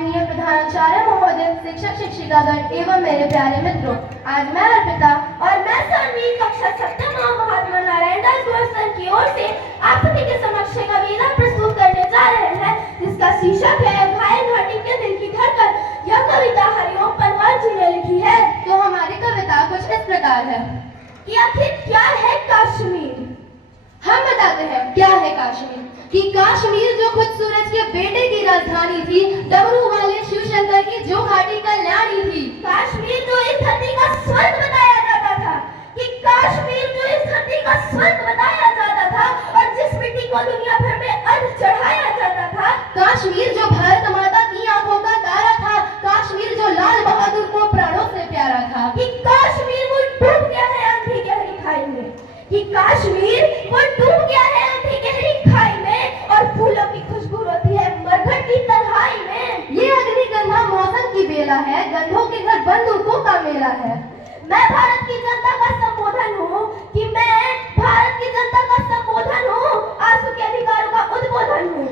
आदरणीय प्रधानाचार्य महोदय, शिक्षक शिक्षिकागण एवं मेरे प्यारे मित्रों, आज मैं अर्पिता और मैं सातवीं कक्षा सप्तम महात्मा नारायण दास गोस्वामी की ओर से आप सभी के समक्ष कविता प्रस्तुत करने जा रहे हैं, जिसका शीर्षक है घायल घाटी के दिल की धड़कन। यह कविता हरिओम पनवार जी ने लिखी है। तो हमारी कविता कुछ इस प्रकार है कि आखिर क्या है कश्मीर। हम बताते हैं क्या है कश्मीर। कि कश्मीर जो खुद सूरज के बेटे की राजधानी थी, डमरू वाले शिव शंकर की जो घाटी कल्याणी थी। कश्मीर जो इस धरती का स्वर्ग बताया जाता था, कि कश्मीर जो इस धरती का स्वर्ग बताया जाता था और जिस मिट्टी को दुनिया भर में अर्घ चढ़ाया जाता था। कश्मीर जो भारत माता की आंखों का तारा था, कश्मीर जो लाल बहादुर को प्राणों से प्यारा था। कि कश्मीर वो डूब गया है अंधी गहरी खाई में, कि कश्मीर वो डूब गया है अंधी गहरी खाई में और फूलों की खुशबू होती है मरघट की तन्हाई में। ये अग्निगंधा मौसम की बेला है, गंधों के घर बंदूकों का मेला है। मैं भारत की जनता का संबोधन हूँ, कि मैं भारत की जनता का संबोधन हूँ, आंसू के अधिकारों का उद्बोधन हूँ।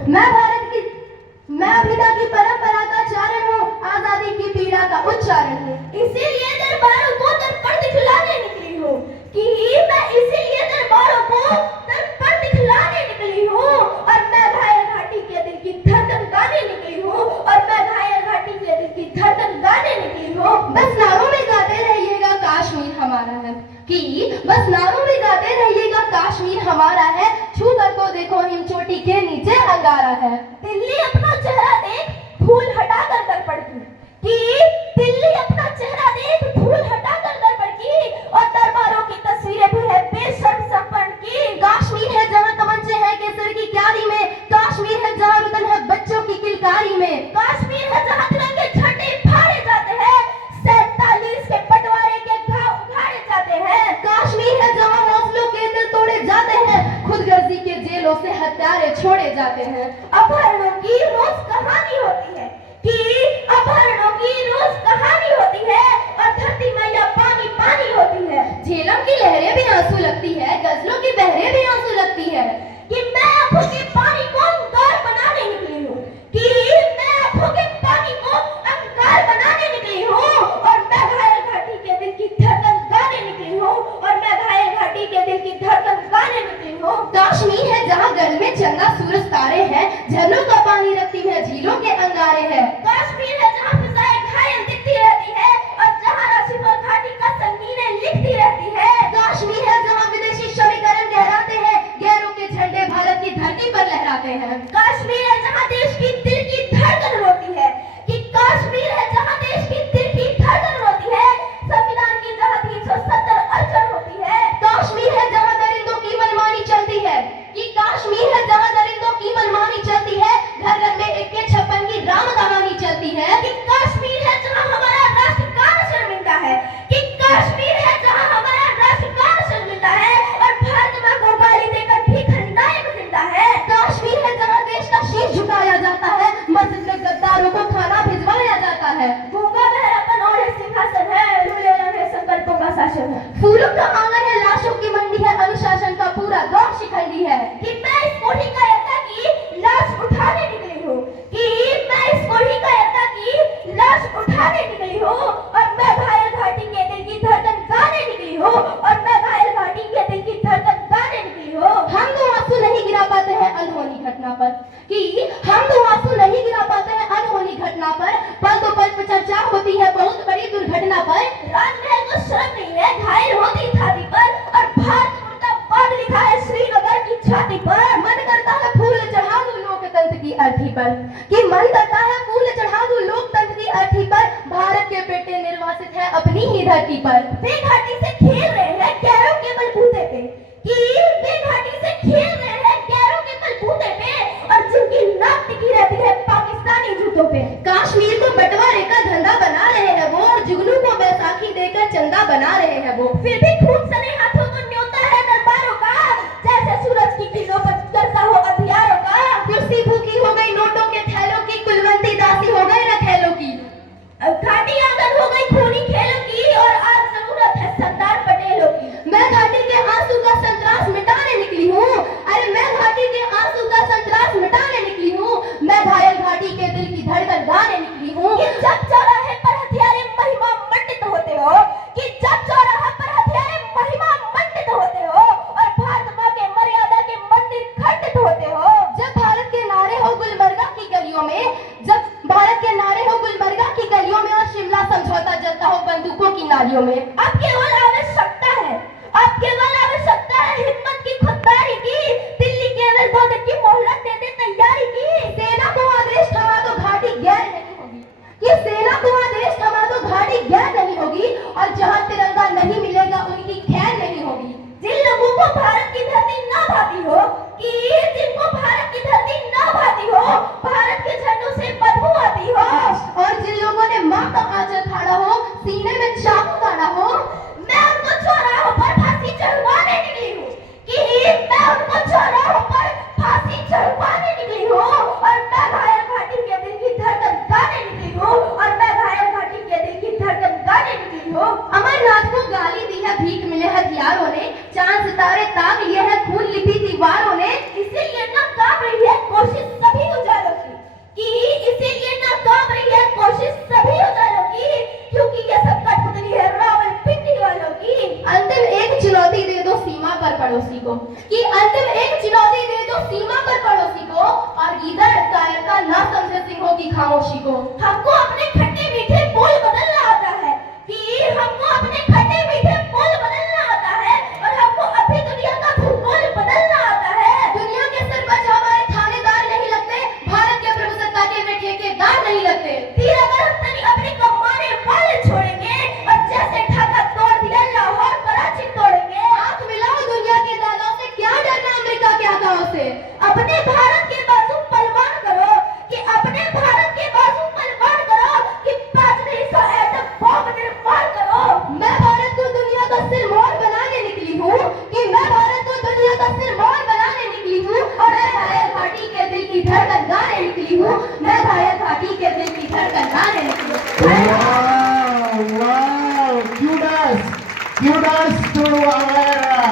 मैं अभिधा की परंपरा का चारण हूँ, आजादी की पीड़ा का उच्चारण हूँ। इसीलिए दरबारों को दर्पण दिखलाने निकली हूँ, कि मैं इसीलिए दरबारों को दर्पण दिखलाने निकली हूँ। और मैं घायल घाटी के दिल की धड़कन गाने निकली हूँ, और मैं घायल घाटी के दिल की धड़कन गाने निकली हूँ। बस नारों में गाते रहिएगा कश्मीर हमारा है, कि बस नारों में गाते रहिएगा कश्मीर हमारा है। छू कर तो देखो हिम चोटी के नीचे अंगारा है। दिल्ली अपना चेहरा देख फूल हटा कर दर्पण की, कि दिल्ली अपना चेहरा देख फूल हटा कर दर्पण की, और दरबारों की तस्वीरें भी है बेशर्म संपन्न की। कश्मीर है जहाँ तमंचे हैं केसर की क्यारी में, कश्मीर है जहाँ रुदन है बच्चों की किलकारी में, कश्मीर है जहाँ तिरंगे झंडे फाड़े जाते हैं, 47 के बंटवारे के घाव उखाड़े जाते हैं। कश्मीर है जहाँ हौसलों के दिल तोड़े जाते हैं, खुदगर्जी के जेलों से हत्यारे छोड़े जाते हैं। अपहरणों की रोज कहानी होती है, कि अपहरणों की रोज कहानी होती है, और धरती मैया पानी पानी होती है। झेलम की लहरें भी आंसू लगती है, गजलों की बहरें भी आंसू लगती है। कि मैं आंखों के पानी को अंगार बनाने निकली हूँ, कि मैं आंखों के पानी को अंगार बनाने निकली हूँ, और मैं घायल घाटी के दिल की धड़कन गाने निकली हूँ, और मैं घायल घाटी के दिल की धड़कन गाने निकली हूँ। कश्मीर है जहाँ गल में चंगा सूरज तारे हैं, झरनों का पानी रखती है झीलों के अंगारे हैं। कश्मीर है जहाँ फिजाएं घायल दिखती रहती है, और जहाँ राशिफल घाटी का संगीनें लिखती रहती है। कश्मीर है जहाँ विदेशी समीकरण गहराते हैं, गैरों के झंडे भारत की धरती पर लहराते हैं। कश्मीर है जहाँ देश की दिल की धड़कन रोती है, कि कश्मीर है जहाँ देश की दिल की धड़कन रोती है, संविधान की जहाँ 370 अड़चन होती है। कश्मीर है जहाँ दरिंदों की मनमानी चलती है, कि कश्मीर है जहाँ दरिंदों की मनमानी चलती है, घर घर में 156 की राम कहानी चलती है। कि कश्मीर है जहाँ हमारा राष्ट्रगान शर्मिंदा है, कि कश्मीर है जहाँ हमारा राष्ट्रगान शर्मिंदा है, और भारत माँ को गाली देकर भी खलनायक जिंदा है। कश्मीर है जहाँ देश का शीश झुकाया जाता है, मस्जिद में गद्दारों को खाना भिजवाया जाता है। गूंगा बहरापन और सिंहासन है, लूले लंघे संकल्पों का शासन है। फूलों का आंगन है, लाशों की मंडी है, अनुशासन का पूरा दौर शिखंडी है। कि मैं इस कोठी का यता की लाश उठाने निकली हूँ, कि मैं इस कोठी का यता की लाश उठाने निकली हूँ, और मैं घायल घाटी के दिल की धड़कन गाने निकली हूँ, और मैं घायल घाटी के दिल की धड़कन गाने निकली हूँ। हम तो आंसू नहीं गिरा पाते हैं अनहोनी घटना पर, कि हम तो आंसू नहीं गिरा पाते हैं अनहोनी घटना पर, पल तो पल पर चर्चा होती है बहुत बड़ी दुर्घटना पर। राजमहल को शर्म नहीं है घायल होती छाती पर, और भारत मुर्दाबाद लिखा है श्रीनगर की छाती पर। मन करता है फूल चढ़ा दूं लोकतंत्र की अर्थी पर, कि मन करता है फूल चढ़ा दूं लोकतंत्र की अर्थी पर, भारत के बेटे निर्वासित है अपनी ही धरती पर। वे घाटी से खेल रहे हैं गैरों के बलबूते पे, कि वे घाटी से खेल रहे हैं गैरों के बलबूते पे, और जिनकी नाक टिकी रहती है पाकिस्तानी जूतों पे। कश्मीर को बंटवारे का धंधा बना रहे हैं वो, और जुगनू को बैसाखी देकर चंदा बना रहे हैं वो। फिर भी खून सने हाथों को न्योता है दरबारों का, जैसे सूरज की किरणों पर करता हो हथियारों का। कुर्सी भूखी हो गई नोटों के थैलों की, कुलवंती दासी हो गई रखेलों की, घाटी आंगन हो गई खूनी खेलों की, और आज जरूरत है सरदार जिम्मेदारियों में अब केवल आवश्यकता है, अब केवल आवश्यकता है हिम्मत की, खुददारी की। दिल्ली केवल 2 दिन की मोहलत दे दे, तैयारी की। सेना को आदेश थमा तो घाटी गैर नहीं होगी, कि सेना को आदेश थमा तो घाटी गैर नहीं होगी, और जहां तिरंगा नहीं मिलेगा उनकी खैर नहीं होगी। जिन लोगों को भारत की धरती ना भाती हो, कि जिनको भारत की धरती ना भाती हो, भारत के झंडों से बदबू आती हो, और जिन लोगों ने मां का आंचल फाड़ा हो, सीने में चाकू गाड़ा हो, मैं उनको चौराहों पर फांसी चढ़वाने निकली हूँ, कि मैं उनको चौराहों पर फांसी चढ़वाने निकली हूँ, और मैं घायल घाटी के दिल की धड़कन गाने निकली हूँ, और मैं घायल घाटी के दिल की धड़कन गाने निकली हूँ। अमरनाथ को गाली दी है भीख मिले हथियारों ने, चांद सितारे ताक लिए हैं खून लिपि दीवारों ने, इसीलिए नाकाम रही है कोशिश सभी उजालों की, कि इसीलिए नाकाम रही है कोशिश सभी उजालों की, क्योंकि ये सब कठपुतली है रावलपिंडी वालों की। अंतिम एक चुनौती दे दो सीमा पर पड़ोसी को, कि अंतिम एक चुनौती दे दो सीमा पर पड़ोसी को, और गीदड़ कायरता ना समझे सिंहों की खामोशी को। हमको अपने खट्टे मीठे बोल बदलना आता है, कि हमको अपने खट्टे मीठे बोल बदलना आता है, और हमको अपनी दुनिया का भूगोल बदलना आता है। दुनिया के सरपंच हमारे थानेदार नहीं लगते, भारत के प्रभु सत्ता के वे ठेकेदार नहीं लगते। तीर अगर हम अपने कमाने वाले छोड़ेंगे, और जैसे ढाका तोड़ दिया लाहौर कराची तोड़ेंगे। आंख मिलाओ दुनिया के दादाओं से, क्या डरना अमेरिका के आकाओं से। अपने भारत के बाजू पलवान करो, कि अपने भारत के बाजू पलवान करो, कि 5,900 एटम बम निर्माण करो। मैं भारत को दुनिया का सिरमौर बनाने निकली हूँ, कि मैं भारत को दुनिया का सिरमौर बनाने निकली हूँ, और मैं घायल घाटी के दिल की धड़कन गाने निकली हूँ, मैं घायल घाटी के दिल की धड़कन गाने निकली हूँ। Wow, kudos to our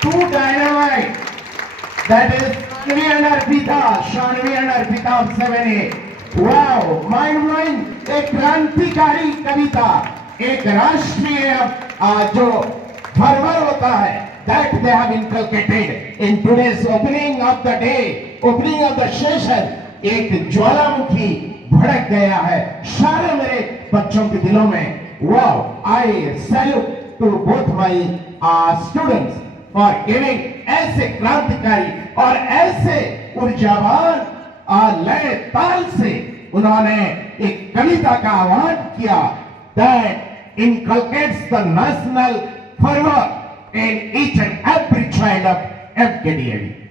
two dynamite, that is Shri and Arpita, Shanvi and Arpita of 7A. Wow, mind blowing, एक क्रांतिकारी कविता, एक राष्ट्रीय जो फर्वर होता है, that they have inculcated in today's opening of the day, opening of the session, एक ज्वालामुखी भड़क गया है सारे मेरे बच्चों के दिलों में। Wow, I salute to both my students for giving ऐसे क्रांतिकारी और ऐसे ऊर्जावान लय ताल से उन्होंने एक कविता का आह्वान किया that inculcates the national fervor in each and every child of FKDAV.